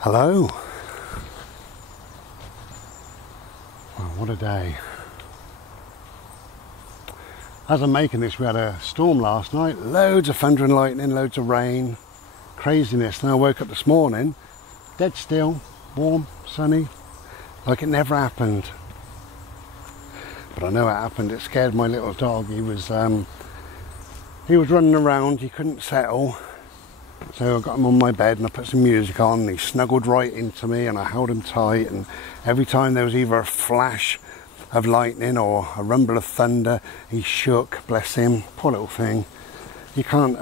Hello. Well, what a day. As I'm making this, we had a storm last night, loads of thunder and lightning, loads of rain, craziness. Then I woke up this morning, dead still, warm, sunny, like it never happened. But I know it happened. It scared my little dog. He was running around, he couldn't settle. So I got him on my bed and I put some music on and he snuggled right into me and I held him tight, and every time there was either a flash of lightning or a rumble of thunder, he shook, bless him, poor little thing. You can't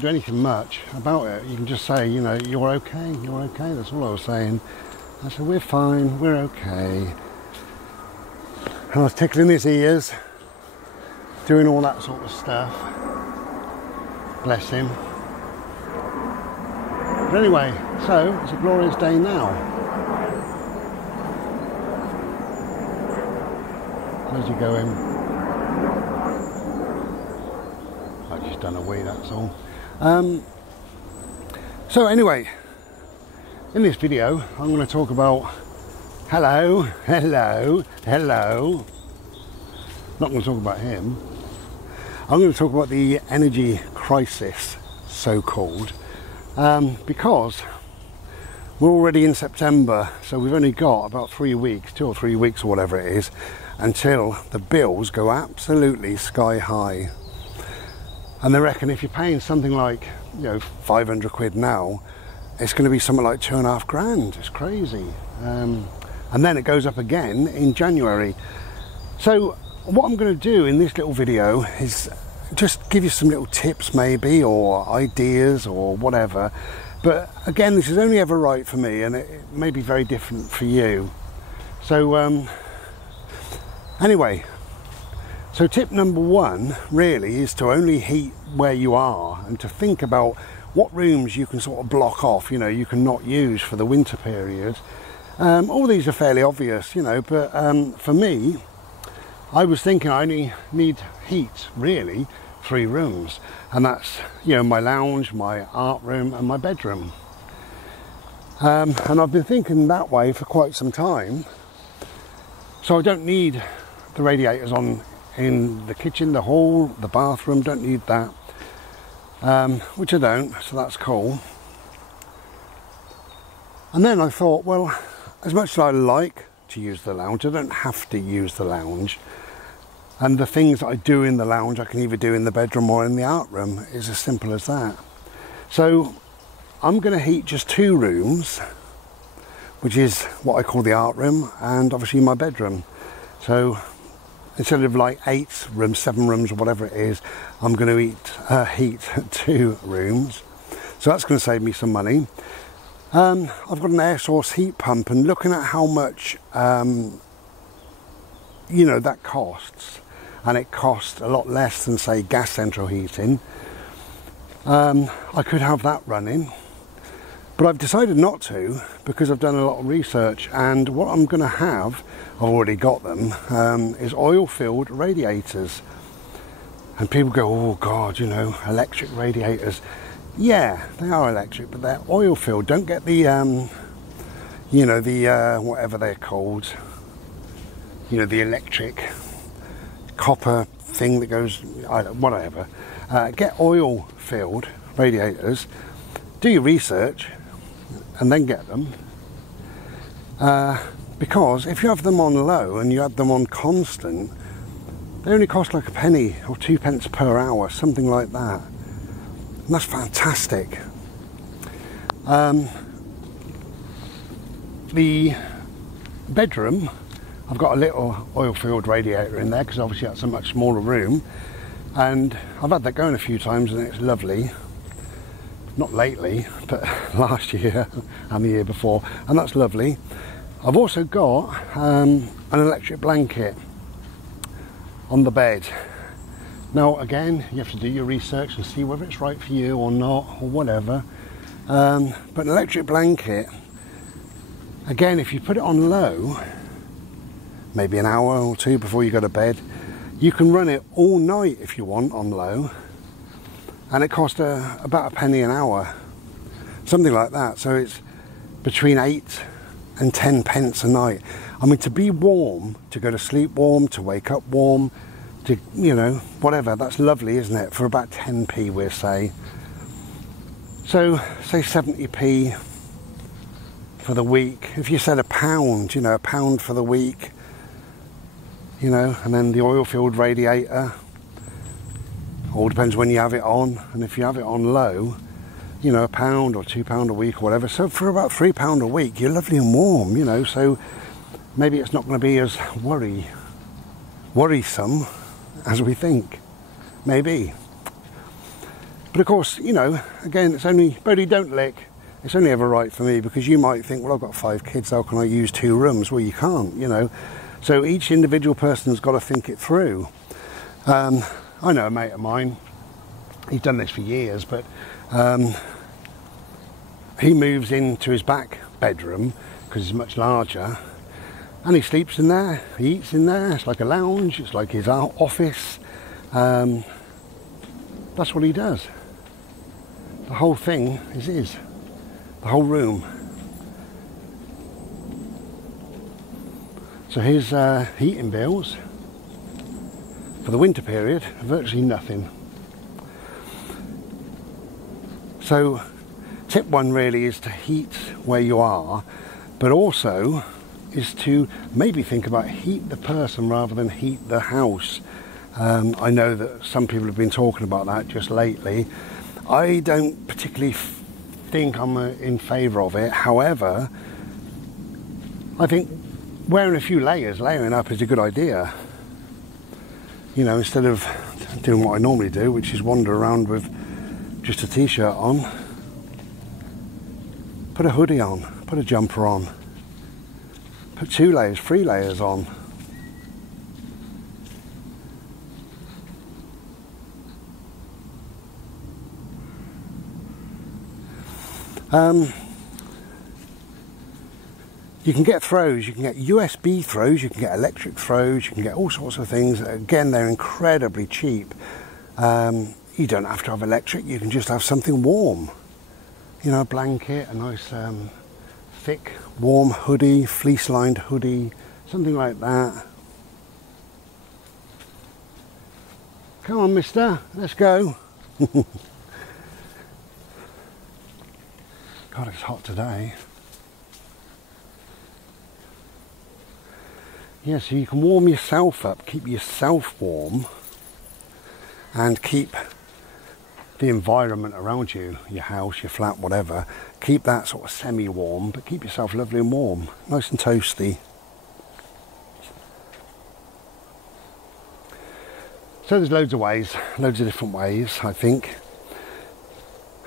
do anything much about it. You can just say, you know, you're okay, that's all I was saying. I said, we're fine, we're okay. And I was tickling his ears, doing all that sort of stuff. Bless him. But anyway, so it's a glorious day now. How's you going? I've just done a wee, that's all. So anyway, in this video, I'm going to talk about hello. Not going to talk about him. I'm going to talk about the energy crisis, so-called, because we're already in September, so we've only got about 3 weeks, 2 or 3 weeks or whatever it is, until the bills go absolutely sky high. And they reckon if you're paying something like, you know, 500 quid now, it's going to be something like 2.5 grand. It's crazy. And then it goes up again in January. So what I'm going to do in this little video is just give you some little tips maybe, or ideas or whatever. But again, this is only ever right for me, and it may be very different for you. So anyway, so tip number 1 really is to only heat where you are, and to think about what rooms you can sort of block off, you know, you can not use for the winter period. All these are fairly obvious, you know, but for me, I was thinking I only need heat, really, 3 rooms. And that's, you know, my lounge, my art room and my bedroom. And I've been thinking that way for quite some time. So I don't need the radiators on in the kitchen, the hall, the bathroom, don't need that. Which I don't, so that's cool. And then I thought, well, as much as I like to use the lounge, I don't have to use the lounge, and the things that I do in the lounge I can either do in the bedroom or in the art room. It's as simple as that. So I'm going to heat just 2 rooms, which is what I call the art room, and obviously my bedroom. So instead of like 8 rooms, 7 rooms or whatever it is, I'm going to heat 2 rooms. So that's going to save me some money. I've got an air source heat pump, and looking at how much you know, that costs, and it costs a lot less than, say, gas central heating. I could have that running, but I've decided not to, because I've done a lot of research, and what I'm going to have, I've already got them, is oil-filled radiators. And people go, oh God, you know, electric radiators. Yeah, they are electric, but they're oil-filled. Don't get the, you know, the, whatever they're called, you know, the electric copper thing that goes, whatever. Get oil-filled radiators, do your research, and then get them. Because if you have them on low and you have them on constant, they only cost like a penny or 2 pence per hour, something like that. And that's fantastic. The bedroom, I've got a little oil-filled radiator in there, because obviously that's a much smaller room. And I've had that going a few times and it's lovely. Not lately, but last year and the year before, and that's lovely. I've also got an electric blanket on the bed. Now again, you have to do your research and see whether it's right for you or not, or whatever. But an electric blanket, again, if you put it on low, maybe an hour or 2 before you go to bed, you can run it all night if you want on low, and it costs about a penny an hour. something like that. So it's between 8 and 10 pence a night. I mean, to be warm, to go to sleep warm, to wake up warm, to, you know, whatever, that's lovely, isn't it? For about 10p, we'll say. So say 70p for the week. If you said £1, you know, £1 for the week, you know, and then the oil filled radiator, all depends when you have it on, and if you have it on low, you know, £1 or £2 a week or whatever. So for about £3 a week, you're lovely and warm, you know. So maybe it's not going to be as worrisome as we think, maybe. But of course, you know, again, it's only, Bodhi, don't lick. It's only ever right for me, because you might think, well, I've got 5 kids, how can I use 2 rooms? Well, you can't, you know. So each individual person's got to think it through. I know a mate of mine, he's done this for years, but he moves into his back bedroom because it's much larger, and he sleeps in there, he eats in there. It's like a lounge, it's like his office. That's what he does. The whole thing is his, the whole room. So his heating bills for the winter period are virtually nothing. So tip 1 really is to heat where you are, but also is to maybe think about heat the person rather than heat the house. I know that some people have been talking about that just lately. I don't particularly think I'm in favour of it. However, I think wearing a few layers, layering up, is a good idea. You know, instead of doing what I normally do, which is wander around with just a t-shirt on, put a hoodie on, put a jumper on, put 2 layers, 3 layers on. You can get throws, you can get USB throws, you can get electric throws, you can get all sorts of things. Again, they're incredibly cheap. You don't have to have electric, you can just have something warm. You know, a blanket, a nice thick, warm hoodie, fleece-lined hoodie, something like that. Come on, mister, let's go. God, it's hot today. Yeah, so you can warm yourself up, keep yourself warm, and keep the environment around you, your house, your flat, whatever, keep that sort of semi-warm, but keep yourself lovely and warm, nice and toasty. So there's loads of ways, loads of different ways, I think.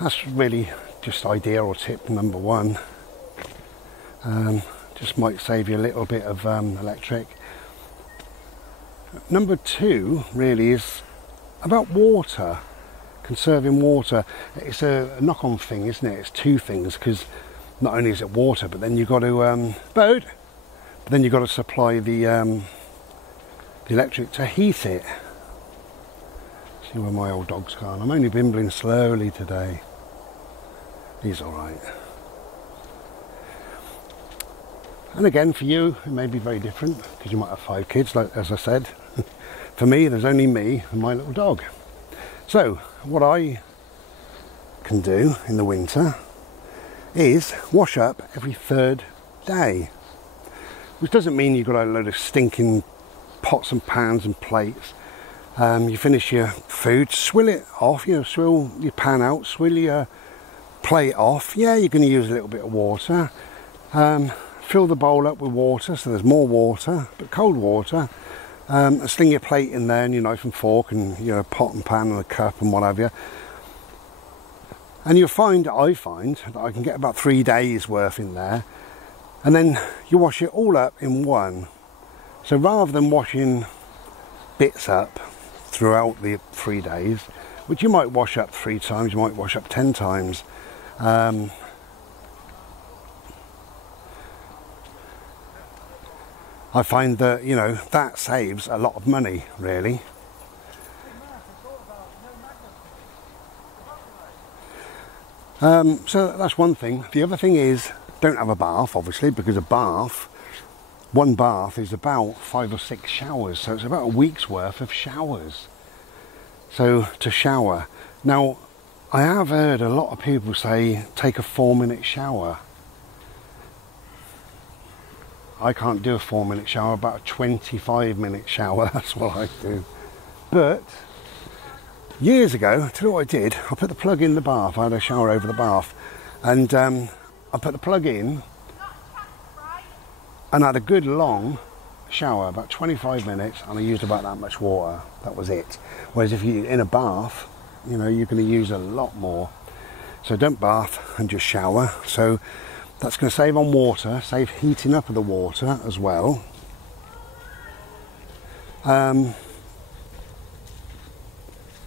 That's really just idea or tip number 1. Just might save you a little bit of electric. Number 2 really is about water, conserving water. It's a knock-on thing, isn't it? It's 2 things, because not only is it water, but then you've got to but then you've got to supply the electric to heat it. See where my old dog's gone. I'm only bimbling slowly today. He's all right. And again, for you, it may be very different, because you might have 5 kids, like as I said. For me, there's only me and my little dog. So, what I can do in the winter is wash up every 3rd day. Which doesn't mean you've got a load of stinking pots and pans and plates. You finish your food, swill it off, you know, swill your pan out, swill your plate off. Yeah, you're going to use a little bit of water. Fill the bowl up with water, so there's more water, but cold water. Sling your plate in there, and your knife and fork, and your pot and pan and a cup and what have you. And you'll find, I find, that I can get about 3 days worth in there. And then you wash it all up in one. So rather than washing bits up throughout the 3 days, which you might wash up 3 times, you might wash up 10 times. I find that, you know, that saves a lot of money, really. So that's one thing. The other thing is, don't have a bath, obviously, because a bath, one bath is about 5 or 6 showers, so it's about a week's worth of showers. So to shower. Now, I have heard a lot of people say, take a 4-minute shower. I can't do a 4-minute shower, about a 25-minute shower, that's what I do. But years ago, tell you what I did, I put the plug in the bath. I had a shower over the bath, and I put the plug in and I had a good long shower, about 25 minutes, and I used about that much water. That was it. Whereas if you're in a bath, you know, you're going to use a lot more. So don't bath and just shower. So that's going to save on water, save heating up of the water as well. So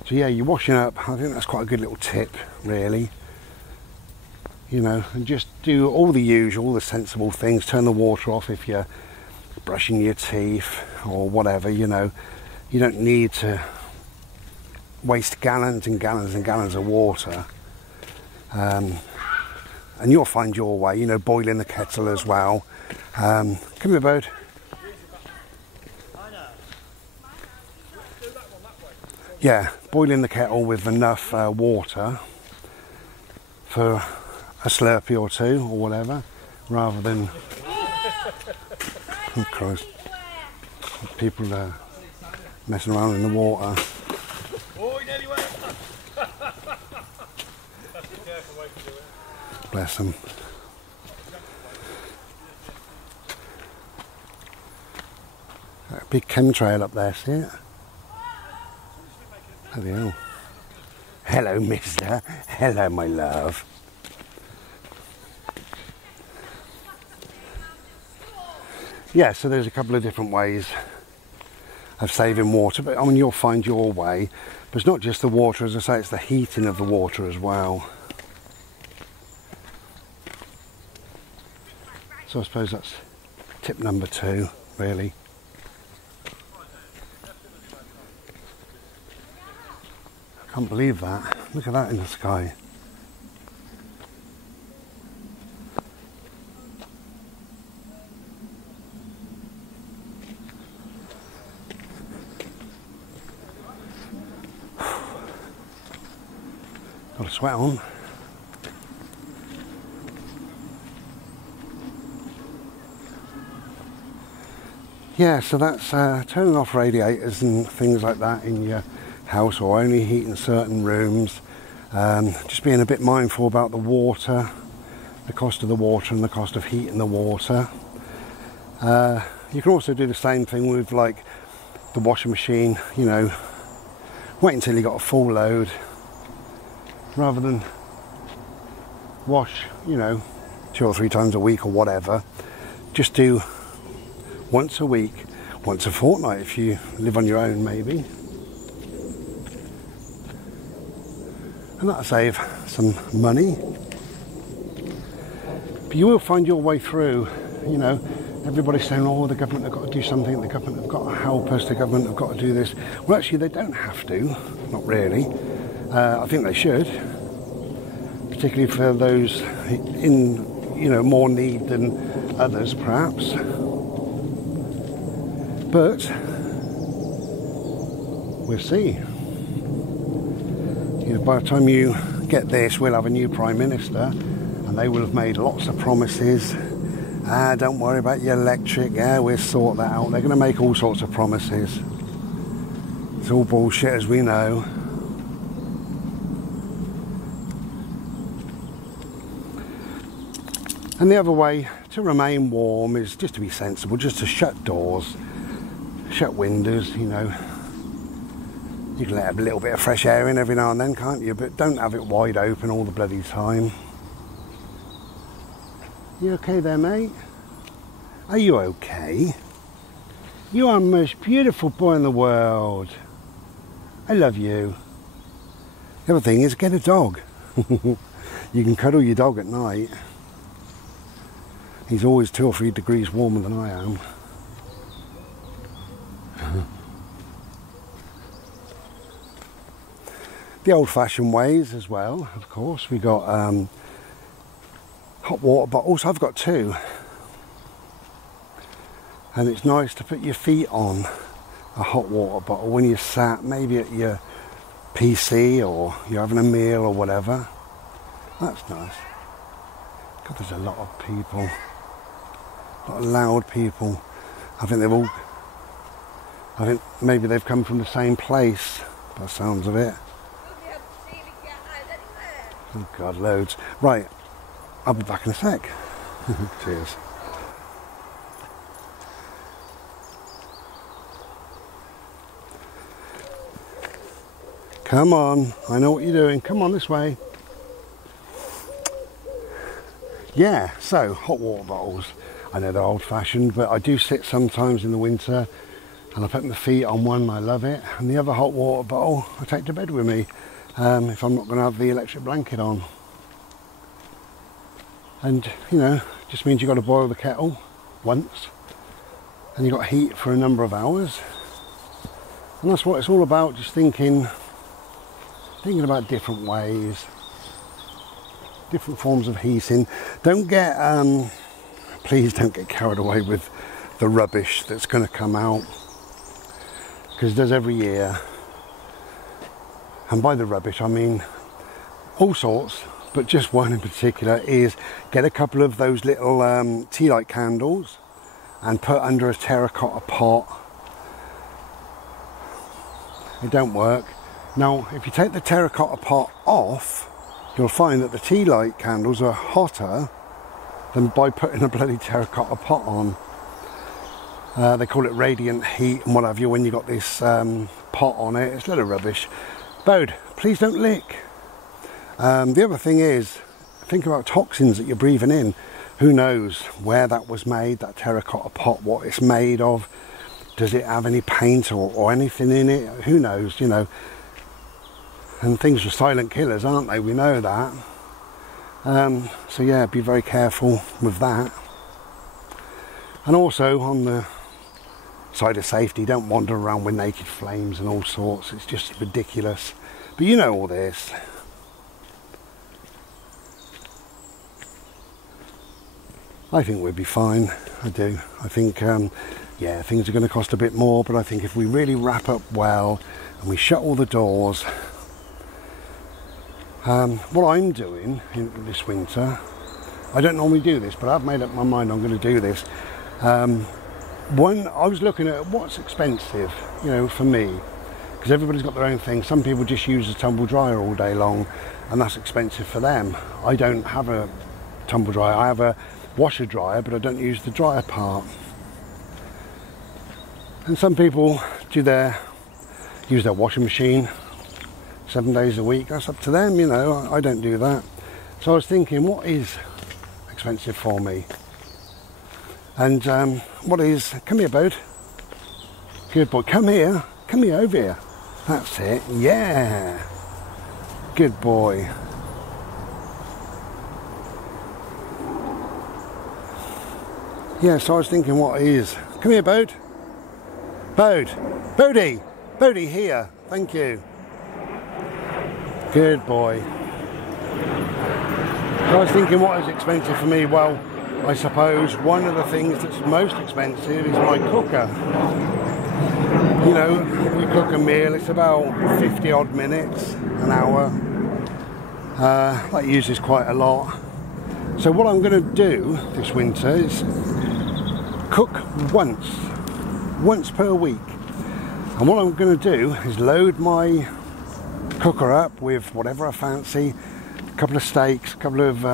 yeah, you're washing up. I think that's quite a good little tip, really. You know, and just do all the usual, the sensible things. Turn the water off if you're brushing your teeth or whatever, you know. You don't need to waste gallons and gallons and gallons of water. And you'll find your way, you know, boiling the kettle as well. Come here, bird. Yeah, boiling the kettle with enough water for a Slurpee or two or whatever, rather than oh Christ, people messing around in the water. Bless them. That big chemtrail up there, see it? Bloody hell. Hello, mister. Hello, my love. Yeah, so there's a couple of different ways of saving water, but I mean, you'll find your way. But it's not just the water, as I say, it's the heating of the water as well. So I suppose that's tip number 2, really. I can't believe that. Look at that in the sky. Got a sweat on. Yeah, so that's turning off radiators and things like that in your house, or only heating certain rooms. Just being a bit mindful about the water, the cost of the water and the cost of heating the water. You can also do the same thing with like the washing machine, you know, wait until you got a full load rather than wash, you know, 2 or 3 times a week or whatever. Just do once a week, once a fortnight if you live on your own maybe. And that'll save some money. But you will find your way through, you know. Everybody's saying, oh, the government have got to do something, the government have got to help us, the government have got to do this. Well, actually, they don't have to, not really. I think they should, particularly for those in, you know, more need than others, perhaps. But we'll see. You know, by the time you get this, we'll have a new Prime Minister, and they will have made lots of promises. Don't worry about your electric, we'll sort that out. They're going to make all sorts of promises. It's all bullshit, as we know. And the other way to remain warm is just to be sensible, just to shut doors, shut windows, you know. You can let a little bit of fresh air in every now and then, can't you? But don't have it wide open all the bloody time. You okay there, mate? Are you okay? You are the most beautiful boy in the world. I love you. The other thing is, get a dog. You can cuddle your dog at night. He's always 2 or 3 degrees warmer than I am. the old-fashioned ways as well, of course. We got hot water bottles. I've got two, and it's nice to put your feet on a hot water bottle when you're sat maybe at your PC or you're having a meal or whatever. That's nice. God, there's a lot of people, a lot of loud people. I think maybe they've come from the same place by the sounds of it. Oh God, loads. Right, I'll be back in a sec. Cheers. Come on, I know what you're doing. Come on this way. Yeah, so hot water bottles. I know they're old-fashioned, but I do sit sometimes in the winter and I put my feet on one, I love it. And the other hot water bottle I take to bed with me if I'm not going to have the electric blanket on. And, you know, just means you've got to boil the kettle once and you've got heat for a number of hours. And that's what it's all about, just thinking about different ways, different forms of heating. Don't get, please don't get carried away with the rubbish that's going to come out, because it does every year. And by the rubbish I mean all sorts, but just one in particular is get a couple of those little tea light candles and put under a terracotta pot. It don't work. Now if you take the terracotta pot off, you'll find that the tea light candles are hotter than by putting a bloody terracotta pot on. They call it radiant heat and what have you when you got this pot on it. It's a lot of rubbish. Bode, please don't lick. The other thing is, think about toxins that you're breathing in. Who knows where that was made, that terracotta pot, what it's made of. Does it have any paint or anything in it? Who knows, you know. And things are silent killers, aren't they? We know that. So yeah, be very careful with that. And also on the side of safety, don't wander around with naked flames and all sorts. It's just ridiculous. But you know all this. I think we'll be fine. I do. I think, yeah, things are going to cost a bit more, but I think if we really wrap up well and we shut all the doors. What I'm doing in this winter, I don't normally do this, but I've made up my mind I'm going to do this. One, I was looking at what's expensive, you know, for me, because everybody's got their own thing. Some people just use a tumble dryer all day long, and that's expensive for them. I don't have a tumble dryer. I have a washer dryer, but I don't use the dryer part. And some people use their washing machine 7 days a week. That's up to them, you know. I don't do that. So I was thinking, what is expensive for me? And what is, come here, Bode. Good boy, come here, over here. That's it, yeah. Good boy. Yeah, so I was thinking, what is, come here, Bode. Bodie, here, thank you. Good boy. So I was thinking, what is expensive for me? Well, I suppose one of the things that's most expensive is my cooker. You know, we cook a meal, it's about 50 odd minutes, an hour. That uses quite a lot. So what I'm going to do this winter is cook once per week. And what I'm going to do is load my cooker up with whatever I fancy, a couple of steaks, a couple of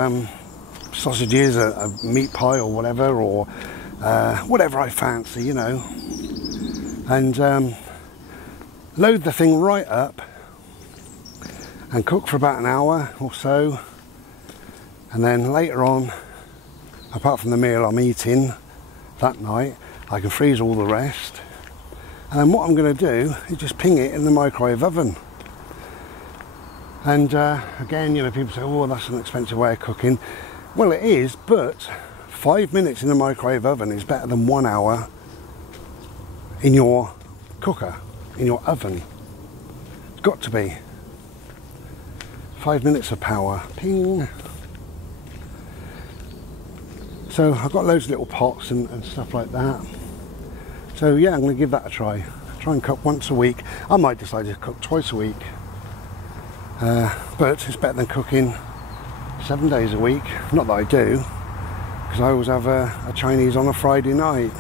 sausages, a meat pie or whatever whatever I fancy, you know, and load the thing right up and cook for about an hour or so, and then later on, apart from the meal I'm eating that night, I can freeze all the rest, and then what I'm going to do is just ping it in the microwave oven. And again, you know, people say, oh, that's an expensive way of cooking. Well, it is, but 5 minutes in the microwave oven is better than 1 hour in your cooker, in your oven. It's got to be. 5 minutes of power. Ping. So I've got loads of little pots and stuff like that. So yeah, I'm going to give that a try. Try and cook once a week. I might decide to cook twice a week. But it's better than cooking 7 days a week. Not that I do, because I always have a Chinese on a Friday night.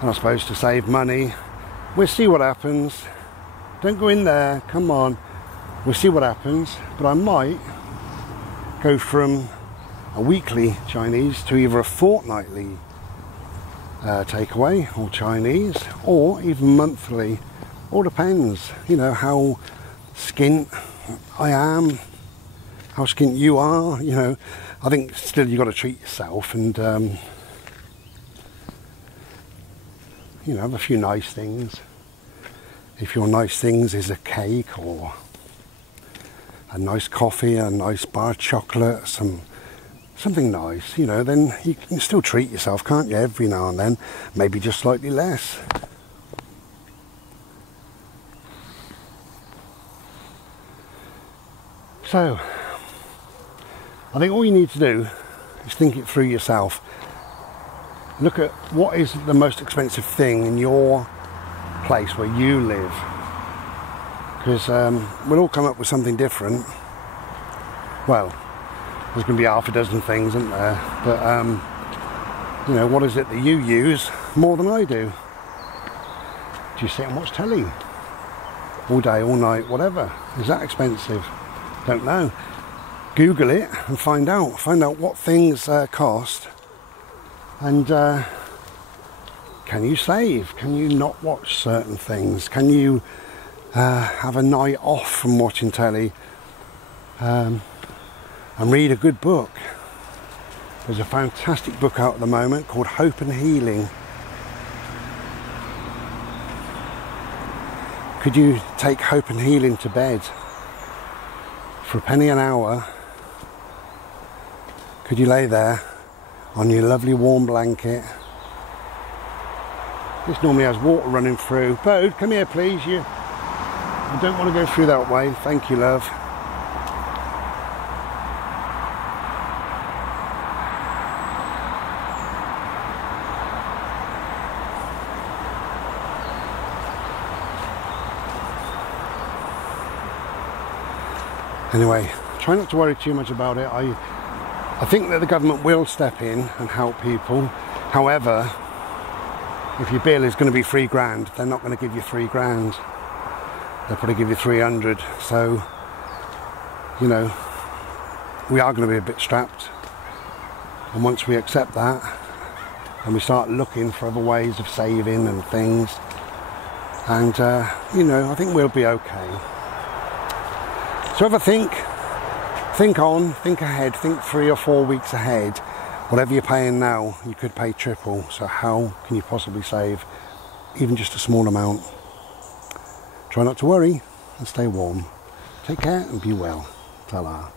And I suppose to save money, we'll see what happens. Don't go in there, come on. We'll see what happens. But I might go from a weekly Chinese to either a fortnightly takeaway or Chinese, or even monthly. All depends, you know, how skint I am, how skint you are, you know. I think still you've got to treat yourself and you know, have a few nice things. If your nice things is a cake or a nice coffee, a nice bar of chocolate, something nice, you know, then you can still treat yourself, can't you, every now and then, maybe just slightly less. So, I think all you need to do is think it through yourself. Look at what is the most expensive thing in your place where you live. Because we'll all come up with something different. Well, there's going to be half a dozen things, isn't there? But, you know, what is it that you use more than I do? Do you sit and watch telly? All day, all night, whatever. Is that expensive? Don't know. Google it and find out. Find out what things cost. And can you save? Can you not watch certain things? Can you have a night off from watching telly and read a good book? There's a fantastic book out at the moment called Hope and Healing. Could you take Hope and Healing to bed for £1 an hour? Could you lay there on your lovely warm blanket? This normally has water running through. Bode, come here please. You don't want to go through that way. Thank you, love. Anyway, try not to worry too much about it. I think that the government will step in and help people. However, if your bill is going to be £3,000, they're not going to give you £3,000. They'll probably give you 300. So, you know, we are going to be a bit strapped. And once we accept that, and we start looking for other ways of saving and things, and you know, I think we'll be okay. So have a think on, think ahead, think 3 or 4 weeks ahead. Whatever you're paying now, you could pay triple. So how can you possibly save even just a small amount? Try not to worry and stay warm. Take care and be well. Ta-la.